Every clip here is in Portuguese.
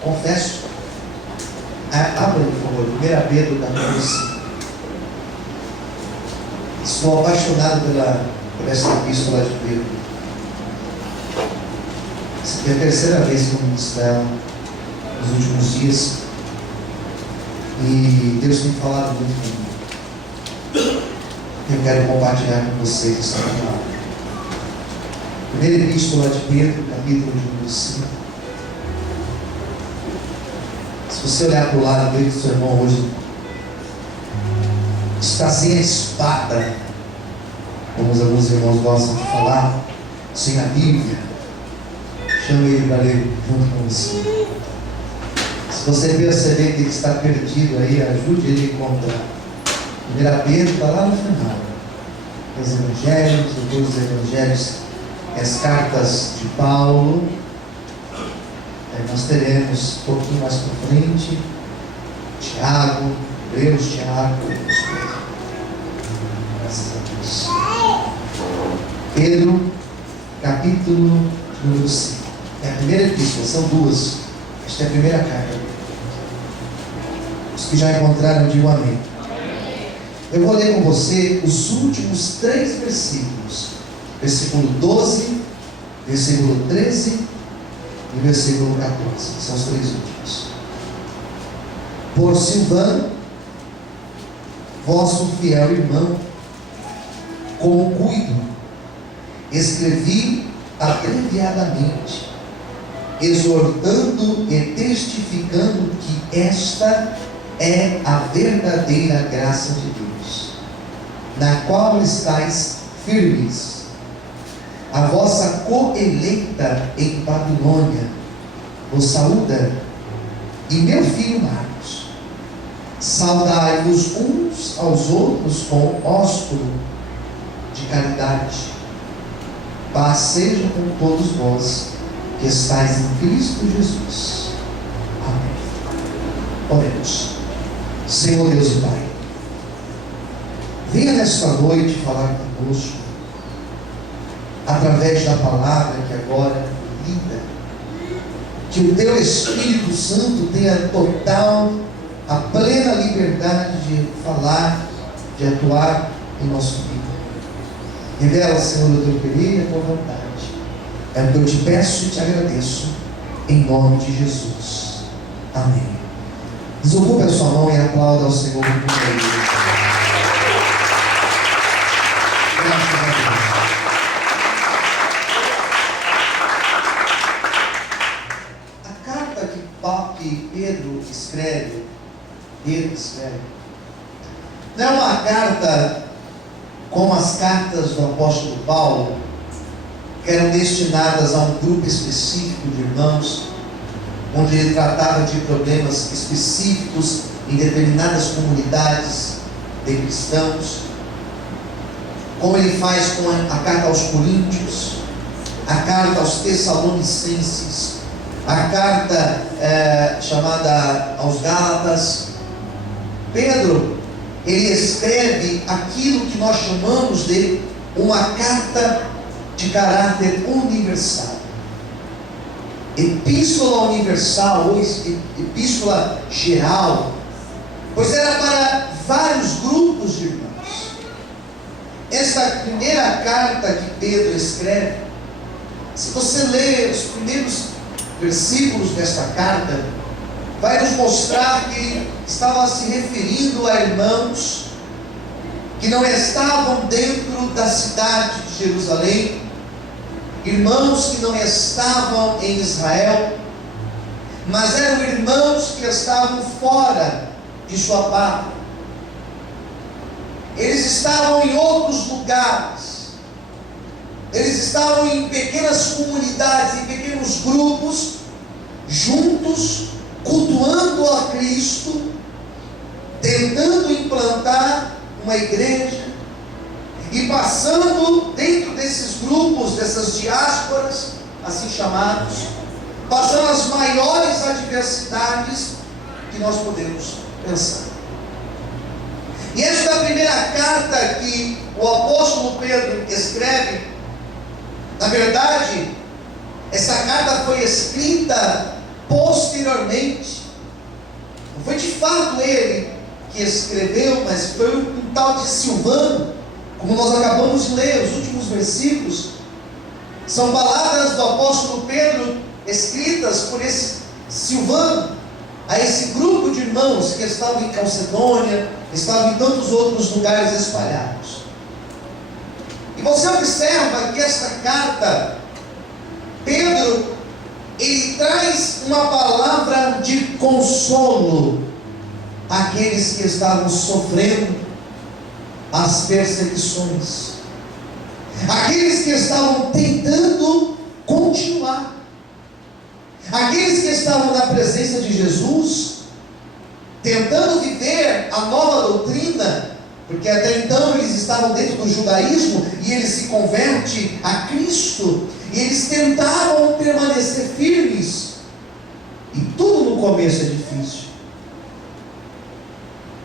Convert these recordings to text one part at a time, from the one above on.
Confesso. Abra, por favor, 1 Pedro capítulo 5. Estou apaixonado por essa epístola de Pedro. Essa é a terceira vez que eu ministro ela nos últimos dias. E Deus tem falado muito comigo. Eu quero compartilhar com vocês essa palavra. Primeira epístola de Pedro, capítulo número 5. Se você olhar para o lado dele, seu irmão hoje está sem a espada, como alguns irmãos gostam de falar, sem a Bíblia. Chame ele para ler junto com você. Se você perceber que ele está perdido aí, ajude ele a encontrar. 1 Pedro está lá no final. Os evangelhos, depois dos evangelhos, as cartas de Paulo. Nós teremos um pouquinho mais para frente Tiago, Hebreus, Tiago, Pedro, capítulo número 5. É a primeira epístola, são duas. Esta é a primeira carta. Os que já encontraram, digam amém. Eu vou ler com você os últimos 3 versículos. Versículo 12, versículo 13 e versículo 14. São os 3 últimos. Por Silvano, vosso fiel irmão, com cuido, escrevi abreviadamente, exortando e testificando que esta é a verdadeira graça de Deus, na qual estáis firmes. A vossa coeleita em Babilônia vos saúda, e meu filho Marcos. Saudai-vos uns aos outros com ósculo de caridade. Paz seja com todos vós que estáis em Cristo Jesus. Amém. Oremos. Senhor Deus e Pai, venha nesta noite falar conosco através da palavra que agora é lida. Que o Teu Espírito Santo tenha a plena liberdade de falar, de atuar em nosso vida. Revela, Senhor, o Teu querer e a Tua vontade. É o que eu te peço e te agradeço, em nome de Jesus. Amém. Desocupe a sua mão e aplauda ao Senhor por ele. Pedro escreve, não é uma carta como as cartas do apóstolo Paulo, que eram destinadas a um grupo específico de irmãos, onde ele tratava de problemas específicos em determinadas comunidades de cristãos, como ele faz com a carta aos Coríntios, a carta aos Tessalonicenses, a carta chamada aos Gálatas. Pedro, ele escreve aquilo que nós chamamos de uma carta de caráter universal. Epístola universal, ou epístola geral, pois era para vários grupos de irmãos. Esta primeira carta que Pedro escreve, se você ler os primeiros versículos desta carta, vai nos mostrar que estava se referindo a irmãos que não estavam dentro da cidade de Jerusalém, irmãos que não estavam em Israel, mas eram irmãos que estavam fora de sua pátria. Eles estavam em outros lugares. Eles estavam em pequenas comunidades, em pequenos grupos, juntos, cultuando a Cristo, tentando implantar uma igreja, e passando dentro desses grupos, dessas diásporas, assim chamados, passando as maiores adversidades que nós podemos pensar. E esta é a primeira carta que o apóstolo Pedro escreve. Na verdade, Essa carta foi escrita posteriormente. Não foi de fato ele que escreveu, mas foi um tal de Silvano, como nós acabamos de ler, os últimos versículos. São palavras do apóstolo Pedro escritas por esse Silvano a esse grupo de irmãos que estavam em Calcedônia, estavam em tantos outros lugares espalhados. E você observa que esta carta, Pedro, ele traz uma palavra de consolo àqueles que estavam sofrendo as perseguições, aqueles que estavam tentando continuar, aqueles que estavam na presença de Jesus, tentando viver a nova doutrina, porque até então eles estavam dentro do judaísmo, e ele se converte a Cristo, e eles tentavam permanecer firmes, e tudo no começo é difícil.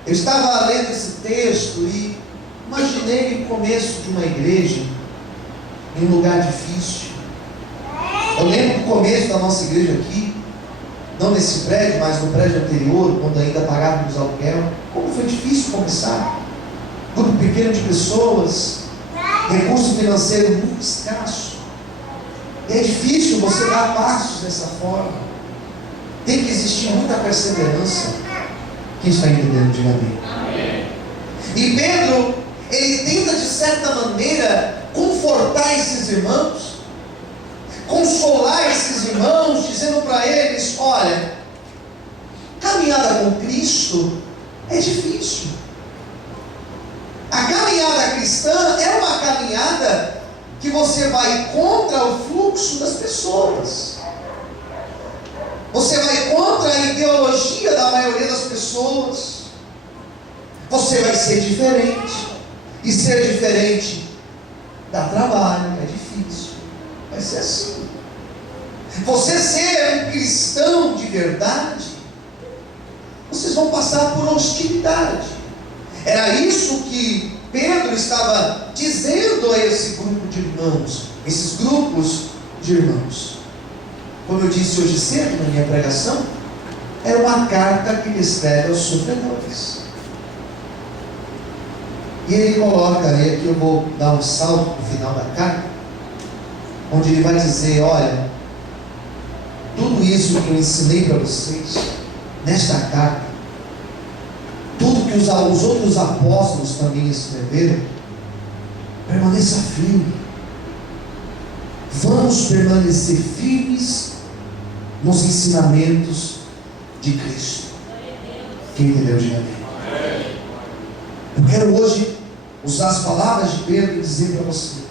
Eu estava lendo esse texto e imaginei o começo de uma igreja em um lugar difícil. Eu lembro do começo da nossa igreja aqui, não nesse prédio, mas no prédio anterior, quando ainda pagávamos aluguel. Como foi difícil começar. Grupo pequeno de pessoas, recurso financeiro muito escasso. E é difícil você dar passos dessa forma. Tem que existir muita perseverança. Quem está entendendo, diga amém. E Pedro, ele tenta de certa maneira confortar esses irmãos, consolar esses irmãos, dizendo para eles: olha, caminhada com Cristo é difícil. A caminhada cristã é uma caminhada que você vai contra o fluxo das pessoas. Você vai contra a ideologia da maioria das pessoas. Você vai ser diferente. E ser diferente dá trabalho, é difícil. Vai ser assim. Você ser um cristão de verdade, vocês vão passar por hostilidade. Era isso que Pedro estava dizendo a esse grupo de irmãos, esses grupos de irmãos. Como eu disse hoje cedo na minha pregação, era uma carta que ele escreve aos sofredores. E ele coloca, e aqui eu vou dar um salto no final da carta, onde ele vai dizer: olha, tudo isso que eu ensinei para vocês, nesta carta, tudo que os outros apóstolos também escreveram, permaneça firme. Vamos permanecer firmes nos ensinamentos de Cristo. Quem entendeu, diga amém. Eu quero hoje usar as palavras de Pedro e dizer para você: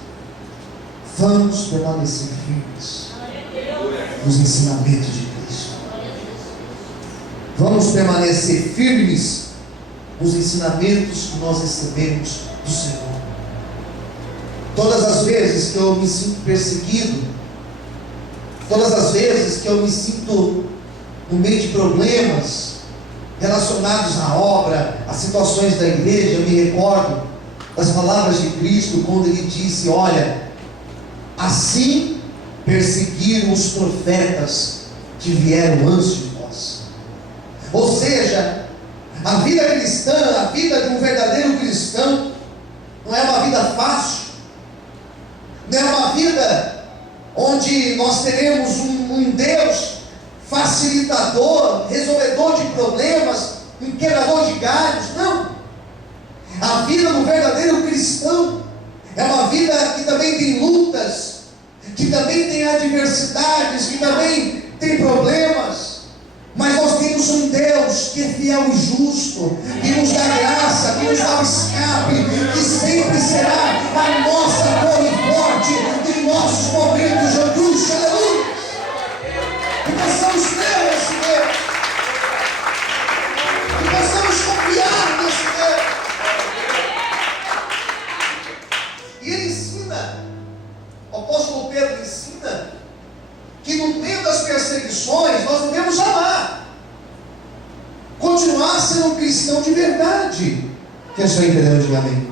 vamos permanecer firmes nos ensinamentos de Cristo. Vamos permanecer firmes nos ensinamentos que nós recebemos do Senhor. Todas as vezes que eu me sinto perseguido, todas as vezes que eu me sinto no meio de problemas relacionados à obra, às situações da igreja, eu me recordo das palavras de Cristo, quando ele disse: olha, assim perseguiram os profetas que vieram antes de vós. Ou seja, a vida cristã, a vida de um verdadeiro cristão, não é uma vida fácil, não é uma vida onde nós teremos um Deus facilitador, resolvedor de problemas, um quebrador de galhos. Não. A vida do verdadeiro cristão é uma vida que também tem lutas, que também tem adversidades, que também tem problemas. Mas nós temos um Deus que é fiel e justo, que nos dá graça, que nos dá o escape, que sempre será a nossa torre forte em nossos momentos de angústia. Aleluia! E possamos ter esse Deus, e possamos confiar nesse Deus. E ele ensina, o apóstolo Pedro ensina, que no meio das perseguições nós devemos amar, continuar sendo um cristão de verdade. Quem está entendendo, diga amém.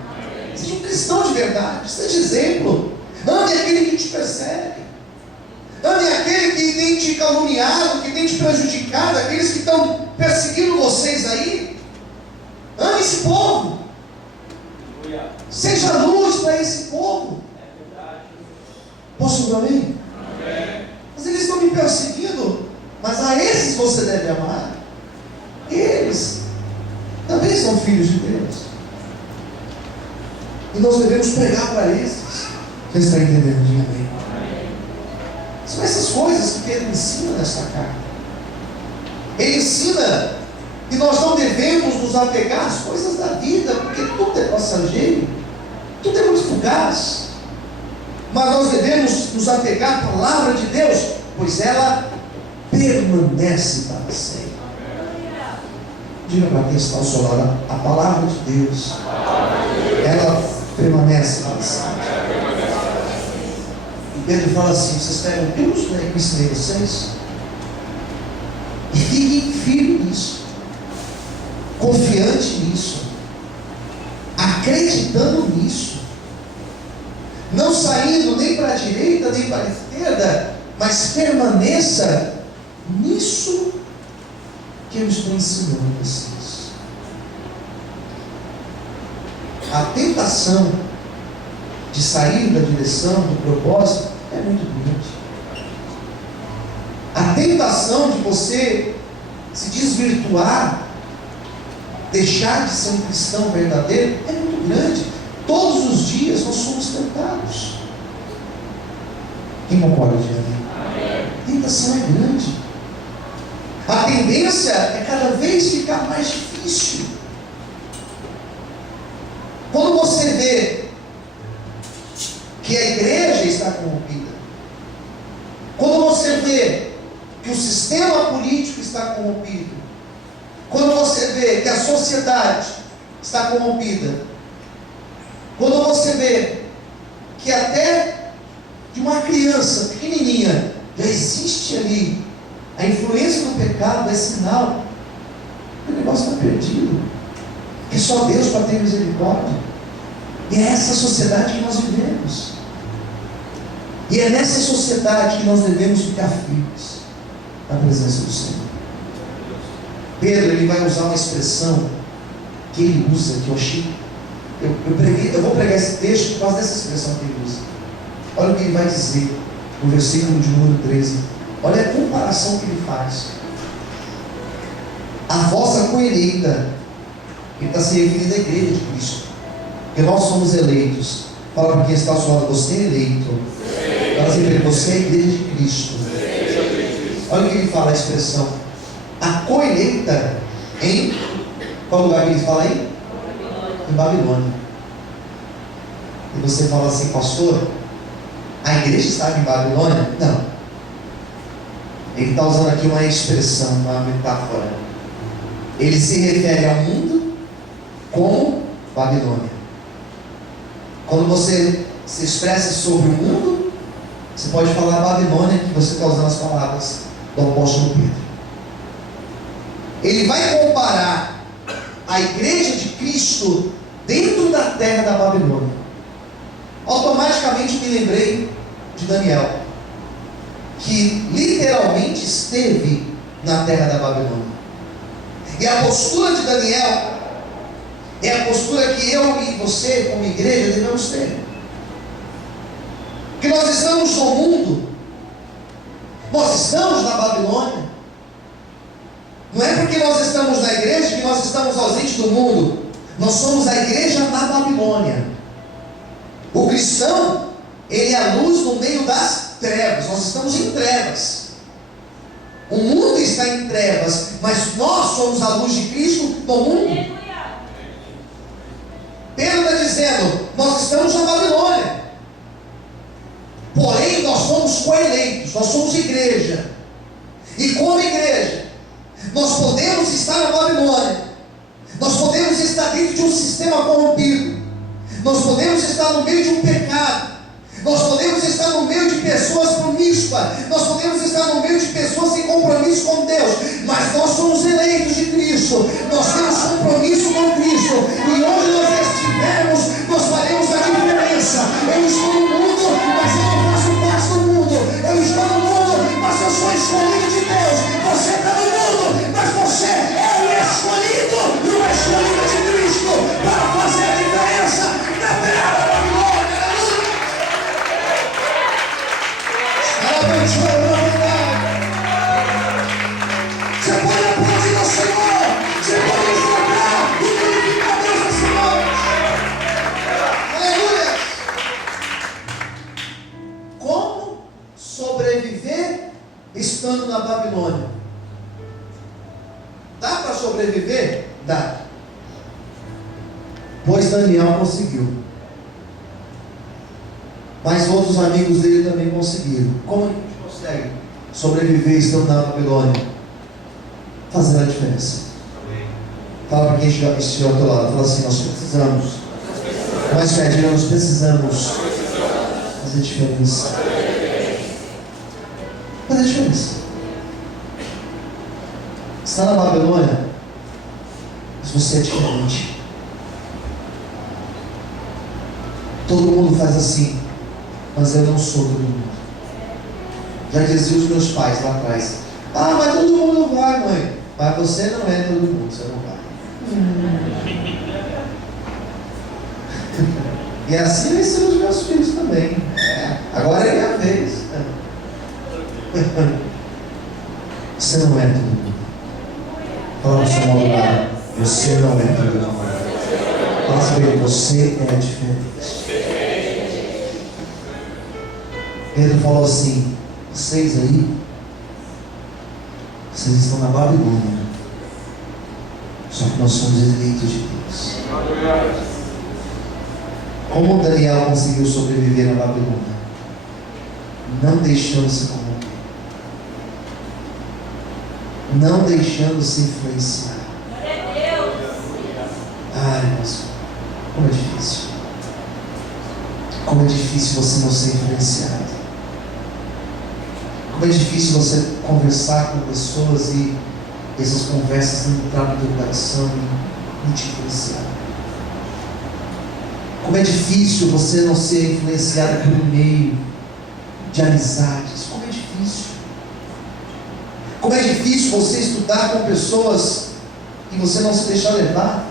Seja um cristão de verdade, seja exemplo, ame aquele que te persegue, Ame aquele que tem te caluniado, que tem te prejudicado, aqueles que estão perseguindo vocês aí. Ame esse povo. Seja luz para esse povo. Posso ouvir amém? Mas eles estão me perseguindo. Mas a esses você deve amar. Eles também são filhos de Deus. E nós devemos pregar para esses. Você está entendendo? Diga amém. São essas coisas que Pedro ensina nessa carta. Ele ensina que nós não devemos nos apegar às coisas da vida, porque tudo é passageiro, tudo é muito fugaz. Mas nós devemos nos apegar à palavra de Deus, pois ela permanece para sempre. Diga para quem está ao seu lado: a palavra de Deus, ela permanece para sempre. E Pedro fala assim: vocês pegam tudo isso que eu ensinei vocês e fiquem firmes nisso, confiante nisso, acreditando nisso, não saindo nem para a direita nem para a esquerda, mas permaneça nisso que eu estou ensinando a vocês. A tentação de sair da direção, do propósito, é muito grande. A tentação de você se desvirtuar, deixar de ser um cristão verdadeiro, é muito grande. Todos os dias nós somos tentados. Quem concorda, Diana? A tentação é grande. A tendência é cada vez ficar mais difícil. Quando você vê que a igreja está corrompida, quando você vê que o sistema político está corrompido, quando você vê que a sociedade está corrompida, quando você vê que até de uma criança pequenininha já existe ali a influência do pecado, é sinal que o negócio está perdido, que só Deus para ter misericórdia. E é essa sociedade que nós vivemos, e é nessa sociedade que nós devemos ficar firmes na presença do Senhor. Pedro, ele vai usar uma expressão que ele usa, que eu achei, eu vou pregar esse texto por causa dessa expressão que ele usa. Olha o que ele vai dizer no versículo de número 13. Olha a comparação que ele faz. A vossa coeleita, ele está se referindo à igreja de Cristo, porque nós somos eleitos. Fala para quem está ao seu lado: você é eleito. Fala assim para ele: você é a igreja de Cristo. Olha o que ele fala, a expressão: a coeleita em qual lugar que ele fala aí? Em Babilônia. E você fala assim: pastor, a igreja estava em Babilônia? Não. Ele está usando aqui uma expressão, uma metáfora. Ele se refere ao mundo como Babilônia. Quando você se expressa sobre o mundo, você pode falar Babilônia, que você está usando as palavras do apóstolo Pedro. Ele vai comparar a igreja de Cristo dentro da terra da Babilônia. Automaticamente me lembrei de Daniel, que literalmente esteve na terra da Babilônia. E a postura de Daniel é a postura que eu e você, como igreja, devemos ter. Que nós estamos no mundo, nós estamos na Babilônia. Não é porque nós estamos na igreja que nós estamos ausentes do mundo. Nós somos a igreja na Babilônia. O cristão, ele é a luz no meio das trevas. Nós estamos em trevas. O mundo está em trevas, mas nós somos a luz de Cristo no mundo. Pedro está dizendo: nós estamos na Babilônia, porém nós somos coeleitos, nós somos igreja. E como igreja, nós podemos estar na Babilônia, nós podemos estar dentro de um sistema corrompido, nós podemos estar no meio de um pecado, nós podemos estar no meio de pessoas promíscuas, nós podemos estar no meio de pessoas sem compromisso com Deus, mas nós somos eleitos de Cristo, nós temos compromisso com Cristo, e onde nós estivermos, nós faremos a diferença. Eu estou no mundo, mas eu não faço parte do mundo. Eu estou no mundo, estando na Babilônia. Dá para sobreviver? Dá. Pois Daniel conseguiu. Mas outros amigos dele também conseguiram. Como a gente consegue sobreviver estando na Babilônia? Fazendo a diferença. Fala para quem estiver ao teu lado. Fala assim: nós precisamos. Mais perto, nós precisamos fazer diferença. Fazer diferença. Está na Babilônia, mas você é diferente. Todo mundo faz assim, mas eu não sou todo mundo. Já diziam os meus pais lá atrás: ah, mas todo mundo vai, mãe. Mas você não é todo mundo, você não vai. E assim vai ser os meus filhos também. Agora é minha vez. Você não é todo mundo. Fala no seu modo, você não é todo mundo. Fala assim, você é diferente. Pedro falou assim: vocês aí, vocês estão na Babilônia, só que nós somos eleitos de Deus. Como Daniel conseguiu sobreviver na Babilônia? Não deixando se corromper, não deixando se influenciar. Ai, irmãos, como é difícil. Como é difícil você não ser influenciado. Como é difícil você conversar com pessoas e essas conversas não entrarem no teu coração e te influenciar. Como é difícil você não ser influenciado por meio de amizades. Como é difícil. Como é difícil você estudar com pessoas e você não se deixar levar.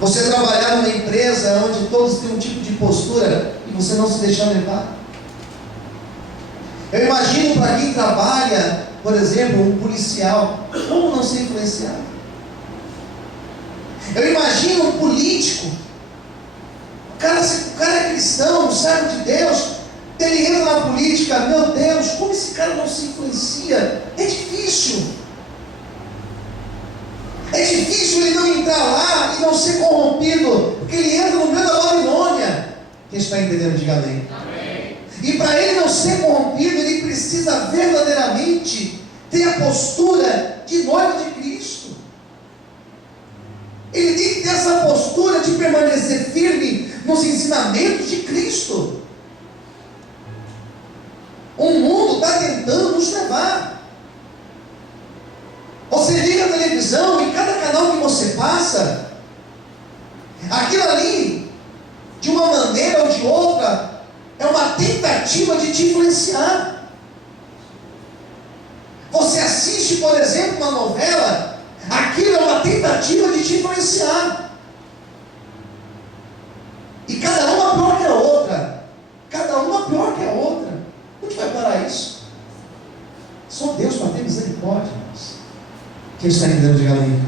Você trabalhar numa empresa onde todos têm um tipo de postura e você não se deixar levar. Eu imagino para quem trabalha, por exemplo, um policial, como não ser influenciado? Eu imagino um político, o cara é cristão, um servo de Deus, ele entra na política, meu Deus, como esse cara não se influencia? É difícil. É difícil ele não entrar lá e não ser corrompido, porque ele entra no meio da Babilônia. Quem está entendendo, diga amém. E para ele não ser corrompido, ele precisa verdadeiramente ter a postura de noivo de Cristo. Ele tem que ter essa postura de permanecer firme nos ensinamentos de Cristo. O mundo está tentando nos levar. Você liga a televisão e cada canal que você passa, aquilo ali, de uma maneira ou de outra, é uma tentativa de te influenciar. Você assiste, por exemplo, uma novela, aquilo é uma tentativa de te influenciar. E cada uma pior que a outra. Cada uma pior que a outra. Onde vai parar isso? Só Deus para ter misericórdia, irmãos. Quem está entendendo, diga amém.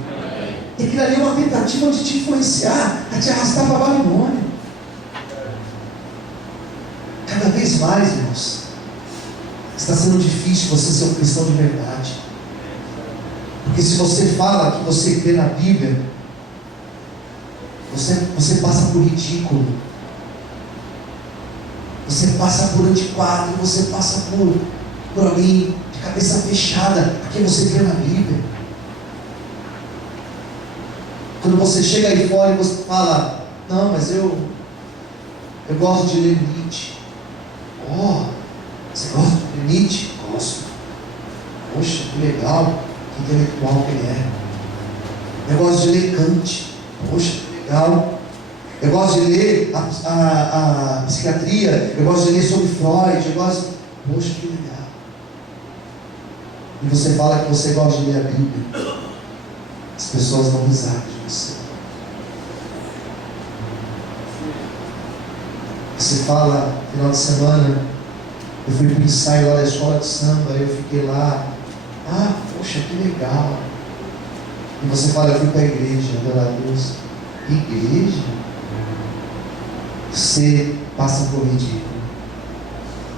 E aquilo ali é uma tentativa de te influenciar, a te arrastar para a Babilônia. Cada vez mais, irmãos, está sendo difícil você ser um cristão de verdade. Porque se você fala que você crê na Bíblia, você passa por ridículo. Você passa por antiquado, você passa por alguém de cabeça fechada, porque você crê na Bíblia. Quando você chega aí fora e você fala: não, mas eu gosto de ler Nietzsche. Oh, você gosta de ler Nietzsche? Gosto. Poxa, que legal, que intelectual que ele é. Eu gosto de ler Kant. Poxa, que legal. Eu gosto de ler a psiquiatria. Eu gosto de ler sobre Freud. Eu gosto. Poxa, que legal. E você fala que você gosta de ler a Bíblia. As pessoas vão risar de você. Você fala: final de semana eu fui para o ensaio lá da escola de samba, eu fiquei lá. Ah, poxa, que legal. E você fala: eu fui para a igreja, adorar a Deus. Igreja? Você passa por ridículo.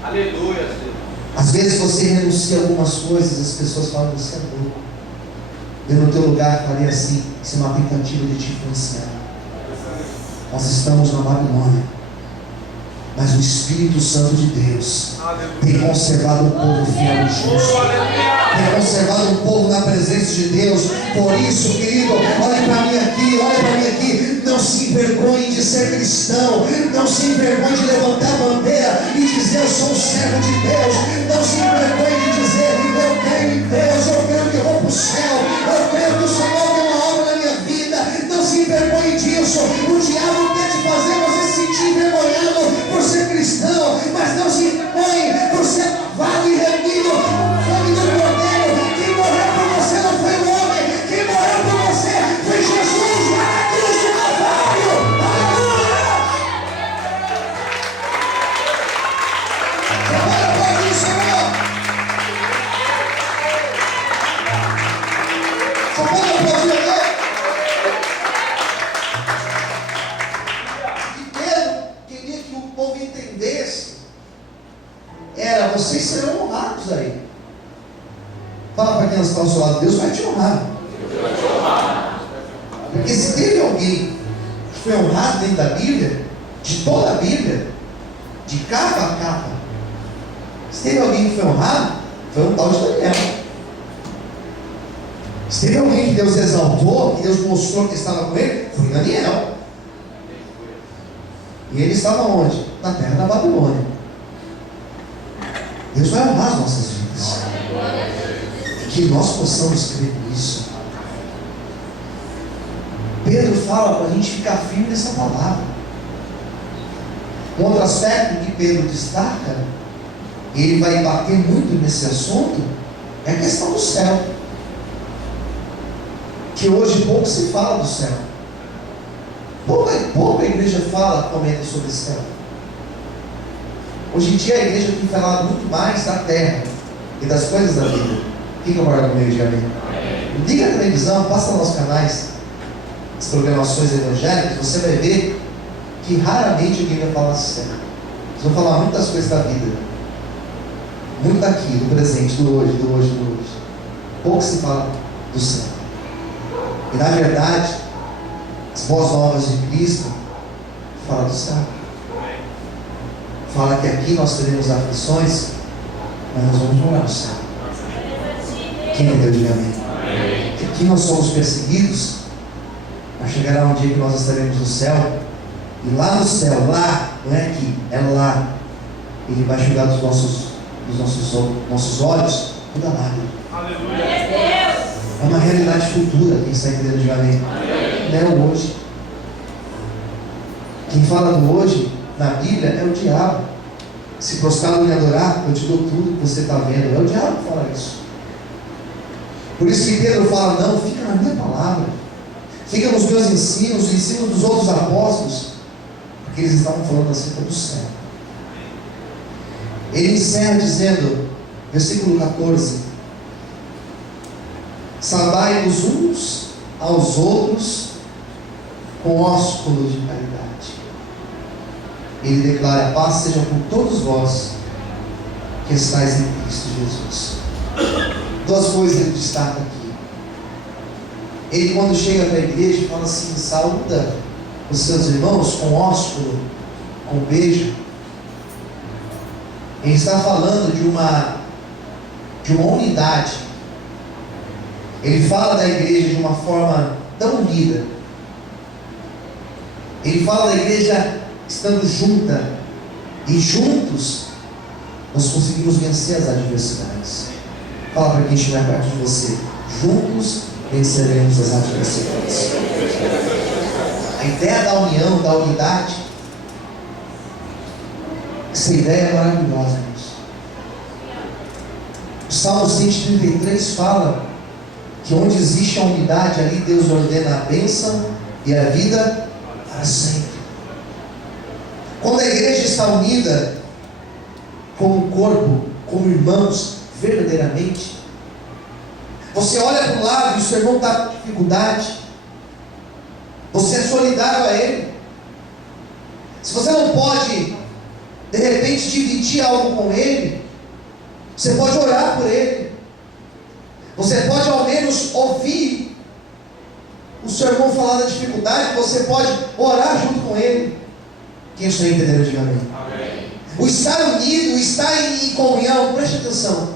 Aleluia, Senhor. Às vezes você renuncia a algumas coisas, as pessoas falam, você é louco. Eu no teu lugar faria assim, isso é uma tentativa de te influenciar. Nós estamos na Babilônia, mas o Espírito Santo de Deus tem conservado um povo fiel e justo, tem conservado um povo na presença de Deus. Por isso, querido, olhe para mim aqui, olhe para mim aqui. Não se envergonhe de ser cristão, não se envergonhe de levantar a bandeira e dizer eu sou um servo de Deus. Não se envergonhe de dizer eu creio em Deus, eu creio que eu vou para o céu, eu creio que o Senhor tem uma obra na minha vida. Não se envergonhe disso. O diabo quer te fazer você se sentir envergonhado por ser cristão, mas não se envergonhe por ser lavado e remido no sangue do Cordeiro. Quem morreu por você não foi o homem, quem morreu por você foi Jesus lá na cruz do Calvário. Aleluia! Agora pode ir, Senhor. Só pode aplaudir aqui. Que o povo entendesse era, vocês serão honrados aí. Fala para quem está ao seu lado, Deus vai te honrar. Porque se teve alguém que foi honrado dentro da Bíblia, de toda a Bíblia, de capa a capa, se teve alguém que foi honrado, foi um tal de Daniel. Se teve alguém que Deus exaltou, que Deus mostrou que estava com ele, foi Daniel. E ele estava onde? Na terra da Babilônia. Deus vai honrar as nossas vidas. E que nós possamos crer nisso. Pedro fala para a gente ficar firme nessa palavra. Um outro aspecto que Pedro destaca, e ele vai bater muito nesse assunto, é a questão do céu. Que hoje pouco se fala do céu. Pouca igreja comenta sobre o céu. Hoje em dia a igreja tem falado muito mais da terra e das coisas da vida. Quem concorda comigo, diga amém? Liga a televisão, passa nos canais, as programações evangélicas, você vai ver que raramente alguém vai falar do céu. Eles vão falar muito das coisas da vida, muito daqui, do presente, do hoje. Pouco se fala do céu. E na verdade, as boas novas de Cristo fala do céu. Fala que aqui nós teremos aflições, mas nós vamos morar no céu. Quem entendeu, diga amém? Que aqui nós somos perseguidos, mas chegará um dia que nós estaremos no céu. E lá no céu, lá, não é aqui, é lá, Ele vai chegar dos nossos olhos toda lágrima. Aleluia. É uma realidade futura, quem está entendendo, diga amém? Não é o hoje. Quem fala do hoje na Bíblia é o diabo. Se prostrar e adorar, eu te dou tudo que você está vendo. É o diabo que fala isso. Por isso que Pedro fala, não, fica na minha palavra, fica nos meus ensinos, os ensinos dos outros apóstolos, porque eles estavam falando acerca do céu. Ele encerra dizendo, versículo 14: saudai-vos uns aos outros com ósculo de caridade. Ele declara, a paz seja por todos vós que estáis em Cristo Jesus. Duas coisas ele destaca aqui. Ele, quando chega para a igreja, fala assim, saúda os seus irmãos com ósculo, com beijo. Ele está falando de uma unidade. Ele fala da igreja de uma forma tão unida. Ele fala da igreja estando junta, e juntos nós conseguimos vencer as adversidades. Fala para quem estiver perto de você, juntos venceremos as adversidades. A ideia da união, da unidade, essa ideia é maravilhosa, irmãos. O Salmo 133 fala que onde existe a unidade, ali Deus ordena a bênção e a vida para sempre. Quando a igreja está unida como corpo, como irmãos, verdadeiramente, você olha para o lado e o seu irmão está com dificuldade, você é solidário a ele. Se você não pode, de repente, dividir algo com ele, Você pode orar por ele. Você pode ao menos ouvir o seu irmão falar da dificuldade. Você pode orar junto com ele. Quem está entendendo, diga amém. O estar unido, o estar em comunhão, preste atenção.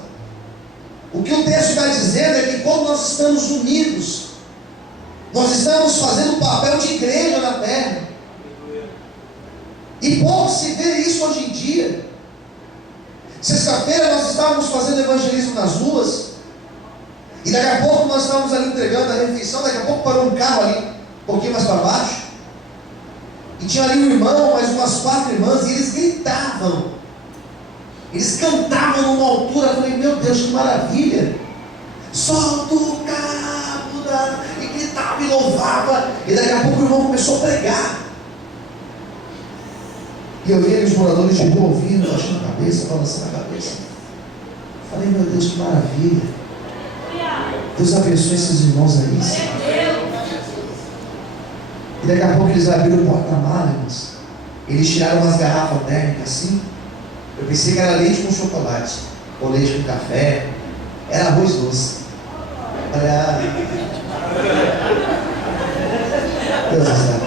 O que o texto está dizendo é que quando nós estamos unidos, nós estamos fazendo o papel de igreja na terra. E pouco se vê isso hoje em dia. Sexta-feira nós estávamos fazendo evangelismo nas ruas, e daqui a pouco nós estávamos ali entregando a refeição. Daqui a pouco parou um carro ali, um pouquinho mais para baixo, e tinha ali um irmão, mais umas 4 irmãs, e eles gritavam, eles cantavam numa altura. Eu falei, meu Deus, que maravilha! Solta o cabo, e gritava e louvava, e daqui a pouco o irmão começou a pregar. E eu vi os moradores de rua ouvindo, baixando a cabeça, balançando a cabeça. Falei, meu Deus, que maravilha! Deus abençoe esses irmãos aí, Senhor. E daqui a pouco eles abriram o porta-malas, irmãos. Eles tiraram umas garrafas térmicas assim. Eu pensei que era leite com chocolate, ou leite com café. Era arroz doce. Falei, Deus sabe.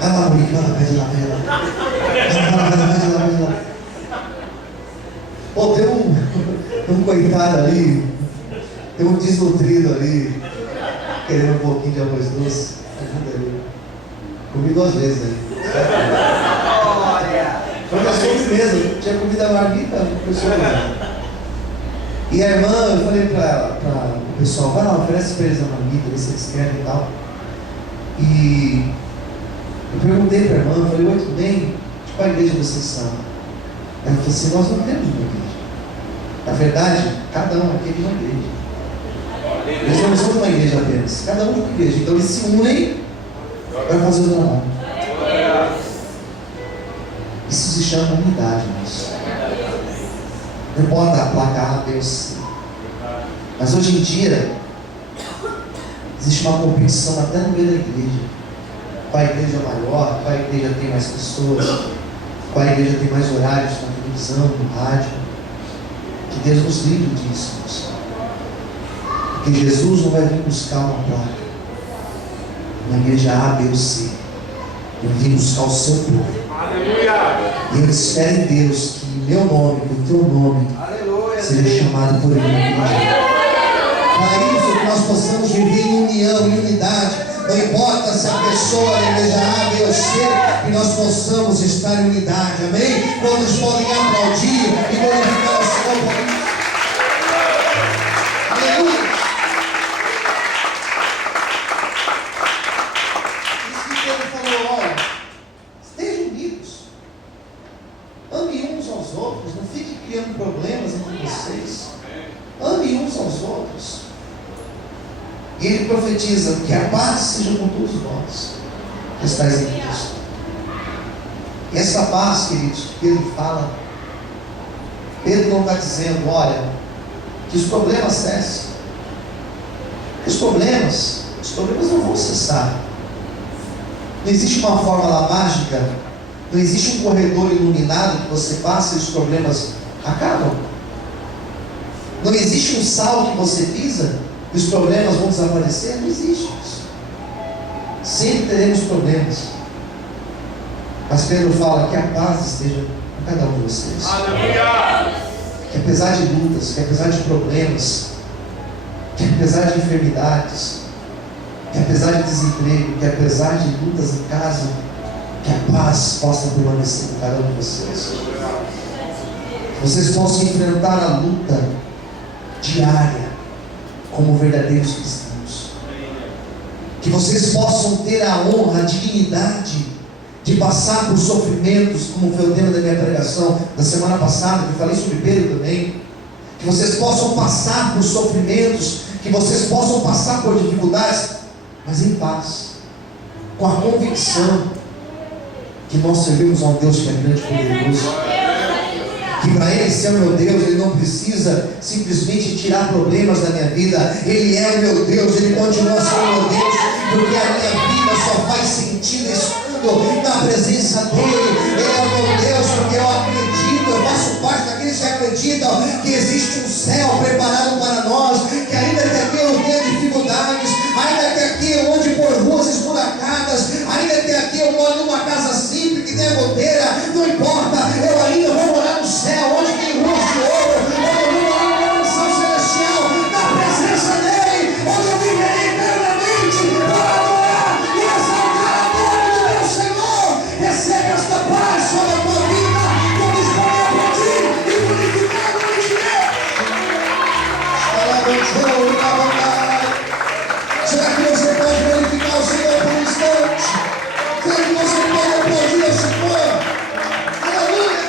Vai lá, bonito, vai lá, pede lá. Pô, tem um coitado ali, tem um desnutrido ali, querendo um pouquinho de arroz doce. Ajuda ele. Comi 2 vezes aí. Foi uma sobremesa, tinha comido a marmita, foi sobremesa. E a irmã, eu falei para o pessoal, vai lá, oferece para eles a marmita, vê se eles querem e tal. E eu perguntei para a irmã, eu falei, oi, tudo bem? De qual igreja vocês são? Ela falou assim, nós não temos uma igreja. Na verdade, cada um aqui é de uma igreja. Eles não são de uma igreja apenas, cada um de uma igreja. Então eles se unem para fazer o trabalho. Isso se chama unidade, irmãos. Não importa a placa A, B ou C. Mas hoje em dia, existe uma competição até no meio da igreja. Qual a igreja maior, qual a igreja tem mais pessoas, qual a igreja tem mais horários na televisão, no rádio. Que Deus nos livre disso, irmãos. Porque Jesus não vai vir buscar uma placa, uma igreja A, B ou C. Ele vai vir buscar o seu povo. E eu espero em Deus que meu nome, que o teu nome, seja chamado por Ele. Para isso que nós possamos viver em união, em unidade. Não importa se a pessoa é igreja A, B ou C, que nós possamos estar em unidade. Amém? Todos podem aplaudir e glorificar o Senhor. Aleluia! Isso que ele falou, olha, estejam unidos. Ame uns aos outros, não fique criando problemas entre vocês. Ame uns aos outros. E ele profetiza que a paz seja com todos nós que estáis em Cristo. E essa paz, queridos, que Pedro fala, Pedro não está dizendo, olha, que os problemas cessem. Os problemas não vão cessar. Não existe uma fórmula mágica, não existe um corredor iluminado que você passa e os problemas acabam. Não existe um sal que você pisa e os problemas vão desaparecer. Não existe isso. Sempre teremos problemas. Mas Pedro fala que a paz esteja com cada um de vocês. Aleluia! Que apesar de lutas, que apesar de problemas, que apesar de enfermidades, que apesar de desemprego, que apesar de lutas em casa, que a paz possa permanecer com cada um de vocês. Que vocês possam enfrentar a luta diária como verdadeiros cristãos. Que vocês possam ter a honra, a dignidade de passar por sofrimentos, como foi o tema da minha pregação da semana passada, que eu falei sobre Pedro também. Que vocês possam passar por sofrimentos, que vocês possam passar por dificuldades, mas em paz, com a convicção que nós servimos a um Deus que é grande e poderoso. Que para Ele ser o meu Deus, Ele não precisa simplesmente tirar problemas da minha vida. Ele é o meu Deus, Ele continua sendo o meu Deus, porque a minha vida só faz sentido estando na presença dEle. Ele é o meu Deus, porque eu acredito, eu faço parte daqueles que acreditam que existe um céu preparado para nós, que ainda que aqui eu tenha dificuldades, ainda que aqui eu ande por ruas esburacadas, ainda que aqui eu moro numa casa simples, que tenha goteira, não importa, eu ainda vou morar no céu, onde tem ruas de ouro, onde eu vou morar numa mansão celestial, na presença dele, onde eu viverei eternamente para adorar e exaltar o nome do meu Senhor. Recebe esta paz sobre a tua vida, como escolha para ti e glorificar o nome de Deus. Será que você pode glorificar o Senhor por um instante? Será que você pode aplaudir ao Senhor? Aleluia!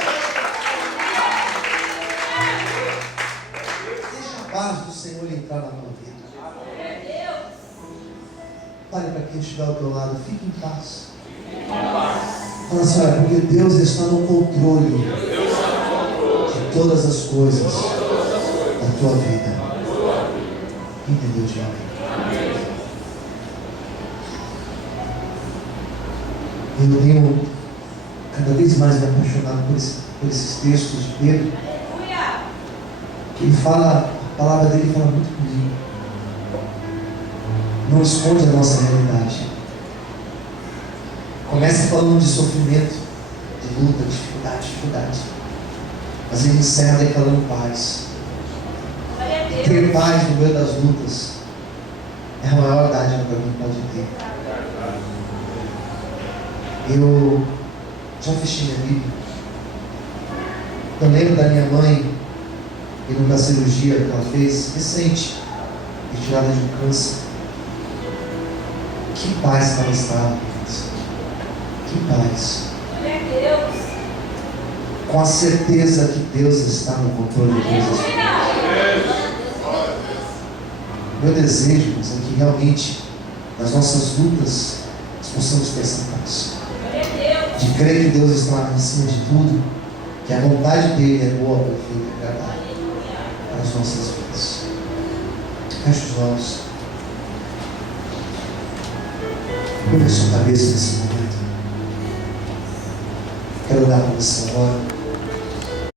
Deixa a paz do Senhor entrar na tua vida. Fale para quem estiver ao teu lado, fique em paz. Fala assim, olha, porque Deus está no controle de todas as coisas da tua vida. Entendeu, jovem? Eu tenho cada vez mais me apaixonado por esses textos de Pedro, que ele fala, a palavra dele fala muito comigo. Não esconde a nossa realidade. Começa falando de sofrimento, de luta, dificuldade. Mas ele encerra declarando paz. Ter paz no meio das lutas é a maior dádiva que alguém pode ter. Eu já fechei minha Bíblia. Eu lembro da minha mãe, e numa cirurgia que ela fez recente, retirada de um câncer. Que paz que ela estava, que paz. Com a certeza que Deus está no controle de todas as coisas. Meu desejo é que realmente nas nossas lutas nós possamos ter essa paz. De crer que Deus está acima de tudo, que a vontade dele é boa, perfeita e agradável para as nossas vidas. Feche os olhos. Curva a sua cabeça nesse momento. Quero orar por você agora.